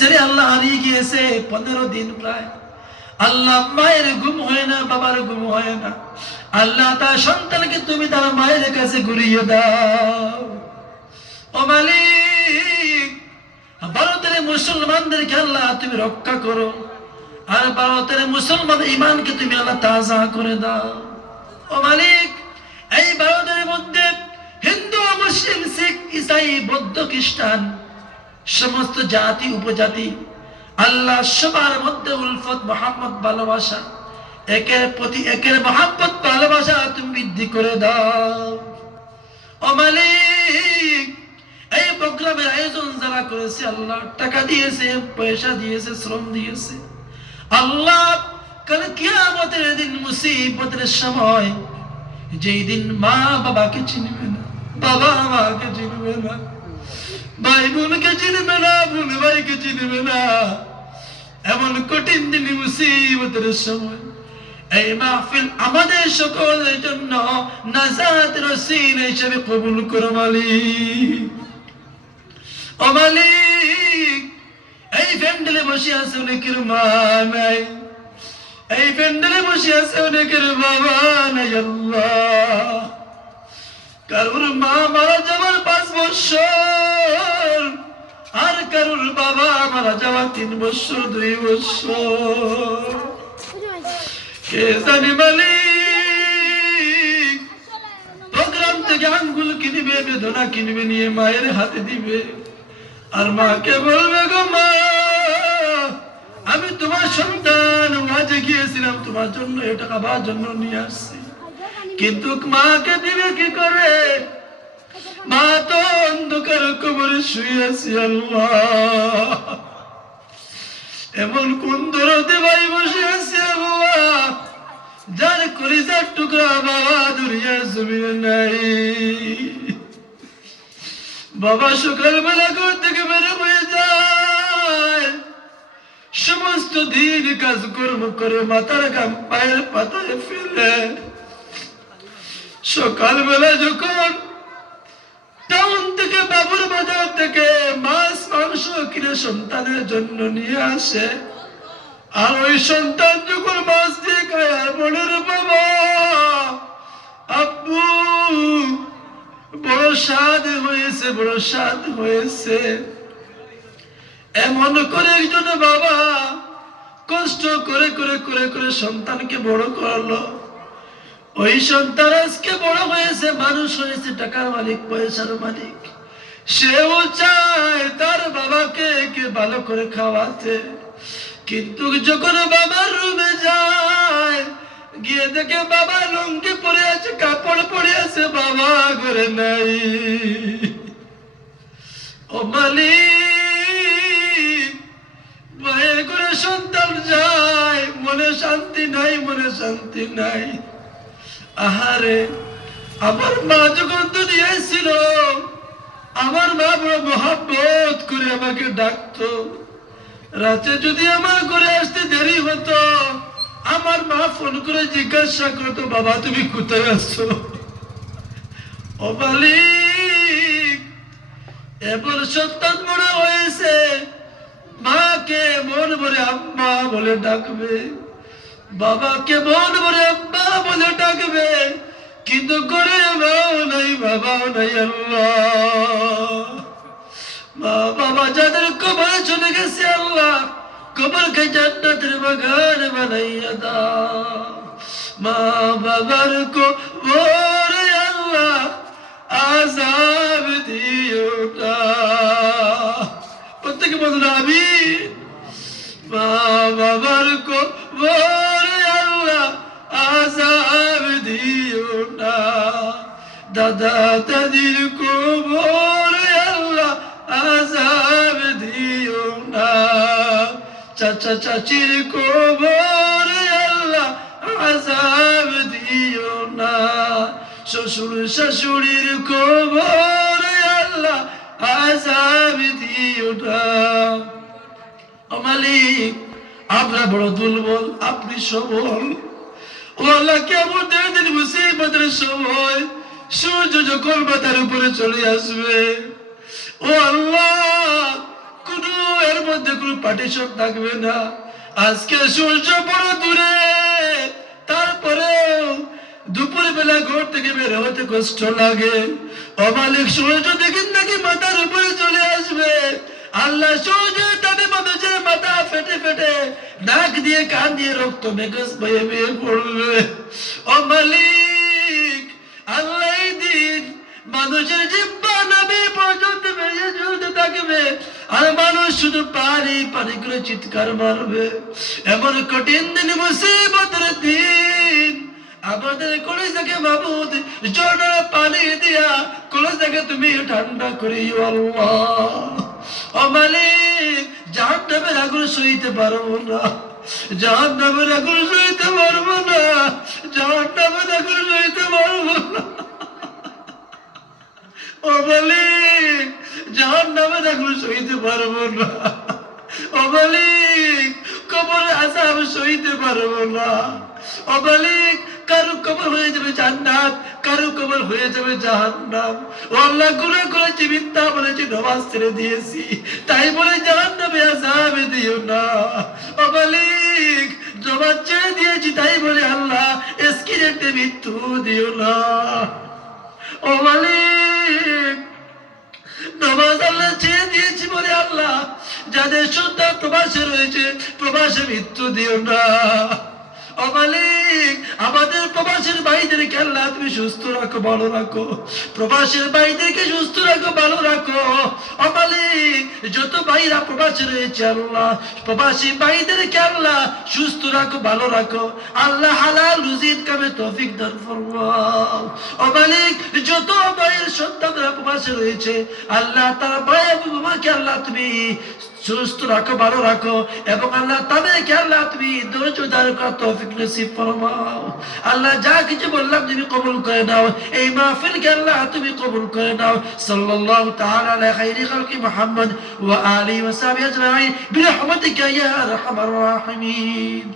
ছেড়ে আল্লাহ হারিয়ে গিয়েছে 15 দিন প্রায়। আল্লাহ মায়ের ঘুম হয় না, বাবার ঘুম হয় না। আল্লাহ তার সন্তানকে তুমি তার মায়ের কাছে ঘুরিয়ে দাও। ও মালিক, ভারতের মুসলমানদেরকে আল্লাহ তুমি রক্ষা করো, আর ভারতের মুসলমান ইমানকে তুমি আল্লাহ তাজা করে দাও। ও মালিক, এই ভারতের মধ্যে হিন্দু, মুসলিম, শিখ, ইসাই, বৌদ্ধ, খ্রিস্টান সমস্ত জাতি উপজাতি আল্লাহ সবার মধ্যে উলফত মোহাম্মদ ভালোবাসা, একের প্রতি একের মোহাম্মত ভালোবাসা তুমি বৃদ্ধি করে দাও। ও মালিক, এই প্রোগ্রামের আয়োজন যারা করেছে আল্লাহ টাকা দিয়েছে, পয়সা দিয়েছে, শ্রম দিয়েছে আল্লাহ, কাল কিয়ামতের দিন মুসিবতের সময় যেই দিন মা বাবাকে চিনবে না, বাবা মাকে চিনবে না, ভাই বোনকে চিনবে না, বোন ভাইকে চিনবে না, এমন কঠিন দিন মুসিবতের সময় এই মাহফিল আমাদের সকলের জন্য নাজাতের ওসিলা হিসেবে কবুল করো মালিক। ও মালিক, এই প্যান্ডেলে বসে আছে অনেকের মা নাই, এই প্যান্ডেলে বসে আছে অনেকের বাবা নাই আল্লাহ। কারোর মা মারা যাওয়ার 5 বছর, আর কারোর বাবা মারা যাওয়ার 3 বছর, 2 বছর, কে জানে মালিক। প্রোগ্রাম থেকে আঙ্গুল কিনবে, বেদনা কিনবে, নিয়ে মায়ের হাতে দিবে, আর মাকে বলবে গো মা, আমি তোমার সন্তান, ওয়াজে গিয়েছিলাম তোমার জন্য, এটা খাবার জন্য নিয়ে আসছি, কিন্তু মাকে দিবে কি করে? মা তো অন্ধকার কবরে শুয়ে আছে আল্লাহ। এমন কোন দরদে ভাই বসে আছে আল্লাহ, যার কলিজার টুকরা বাবা দুনিয়ার জমিনে নাই। বাবা সকালবেলা ঘর থেকে বের হয়ে যায়, সমস্ত দিন কাজকর্ম করে মাথার ঘাম পায়ের পাতায় ফেলে, সকালবেলা যখন টাউন থেকে, বাবুর বাজার থেকে মাছ মাংস কিনে সন্তানের জন্য নিয়ে আসে, আর ওই সন্তান যখন মাছ দিয়ে খায়, আর মনের বাবা আব্বু বড় স্বাদ হয়েছে, বড় স্বাদ হয়েছে, এমন করে একজন বাবা কষ্ট করে করে করে করে সন্তানকে বড় করলো। ওই সন্তান আজকে বড় হয়েছে, মানুষ হয়েছে, টাকার মালিক, পয়সার মালিক, সেও চায় তার বাবাকে কে ভালো করে খাওয়াতে, কিন্তু যখন বাবার রুমে যায়, গিয়ে দেখে বাবা লুঙ্গি পরে আছে, কাপড় পরে আছে, বাবা ঘরে নাই। ও মালিক, মায়ের ঘরে সন্তান যায়, মনে শান্তি নাই, মনে শান্তি নাই। আহারে, আমার মা যখন দুনিয়ায় ছিল, আমার মা বড় মহব্বত করে আমাকে ডাকতো, রাতে যদি আমার ঘরে আসতে দেরি হতো, আমার মা ফোন করে জিজ্ঞাসা করতো, বাবা তুমি কোথায় আছো? ও মালিক, এবার সন্তান বড় হয়েছে, মাকে মন ভরে আম্মা বলে ডাকবে, বাবাকে মন ভরে আম্মা বলে ডাকবে, কিন্তু করে মাও নাই, বাবাও নাই আল্লাহ। মা বাবা যাদের কবরে চলে গেছে আল্লাহ, কবরকে জান্নাতের বাগান বানাইয়া দাও। মা বাবার কবরে আল্লাহ আযাব দিও না। প্রত্যেকে বলুন আমিন। মা বাবার কবরে আল্লাহ আযাব দিও না, দাদা দাদির কবরে আল্লাহ আযাব দিও না, চাচা চাচির কবরে আল্লাহ আযাব দিও না, শ্বশুর শাশুড়ির কবরে আল্লাহ আযাব দিও না। ও মালিক, আমরা বড় দুর্বল, আপনি সবল। ও আল্লাহ, কিয়ামতের দিন মুসিবতের সময় সূর্য যখন মাথার উপরে চলে আসবে, ও আল্লাহ, কোন এর মধ্যে মধ্যে কোনো পার্টিশন থাকবে না। আজকে সূর্য বড় দূরে, তারপরেও দুপুর বেলা ঘর থেকে বের হতে কষ্ট লাগে। ও মালিক, সূর্য দেখেন নাকি মাথার উপরে চলে আসবে। আল্লাহ, সূর্যের তাপে মানুষের মাথা ফেটে ফেটে নাক দিয়ে কান দিয়ে রক্ত মেঘস বয়ে বয়ে পড়বে। ও মালিক, আল্লাহ, এই দিন মানুষের জিহ্বা নাভি পর্যন্ত বেজে ঝুলতে থাকবে, আর মানুষ শুধু পানি পানি করে চিৎকার মারবে। এমন কঠিন দিন, মুসিবতের দিন, আমাদের কলিজাকে মাবুদ ঝর্ণা পানি দিয়া কলিজাকে তুমি ঠান্ডা করিও আল্লাহ। ও মালিক, জাহান্নামের আগুন সইতে পারবো না, জাহান্নামের আগুন সইতে পারবো না, জাহান্নামের আগুন সইতে পারবো না। ও মালিক, জাহান্নামের আগুন সইতে পারবো না। ও মালিক, কবরের আযাব সইতে পারবো না। ও মালিক, কারো কবর হয়ে যাবে জান্নাত, কারো কবর হয়ে যাবে জাহান্নাম। ও আল্লাহ, গুনাহ করেছি, মিথ্যা বলেছি, নামাজ ছেড়ে দিয়েছি, তাই বলে জাহান্নামে আযাব দিও না। ও মালিক, নামাজ ছেড়ে দিয়েছি, তাই বলে আল্লাহ এক্সিডেন্টে মৃত্যু দিও না। ও মালিক, নামাজ আল্লাহ ছেড়ে দিয়েছি বলে আল্লাহ যাদের সন্তান প্রবাসে রয়েছে, প্রবাসে মৃত্যু দিও না। ও মালিক, আমাদের প্রবাসের ভাইদেরকে আল্লাহ তুমি সুস্থ রাখো, ভালো রাখো, প্রবাসের ভাইদেরকে সুস্থ রাখো, ভালো রাখো। ও মালিক, যত ভাইরা প্রবাসে রয়েছে আল্লাহ, প্রবাসী ভাইদেরকে আল্লাহ সুস্থ রাখো, ভালো রাখো। আল্লাহ হালাল রুজি ইনকামের তৌফিক দান ফরমাও। ও মালিক, যত ভাইয়ের সন্তানরা প্রবাসে রয়েছে আল্লাহ, তারা ভাই এবং মামাকে আল্লাহ তুমি সুস্থ রাখো, ভালো রাখো, এবং আল্লাহ তাদেরকে আল্লাহ তুমি ধৈর্য ধারণ করার তৌফিক নসিব ফরমাও। আল্লাহ, যা কিছু বললাম তুমি কবুল করে নাও, এই মাহফিলকে আল্লাহ তুমি কবুল করে নাও। সাল্লাল্লাহু তাআলা আলা খাইরি খালকি মুহাম্মদ ওয়া আলিহি ওয়া সাহবিহি আজমাইন বিরহমাতিকা ইয়া আরহামার রাহিমিন।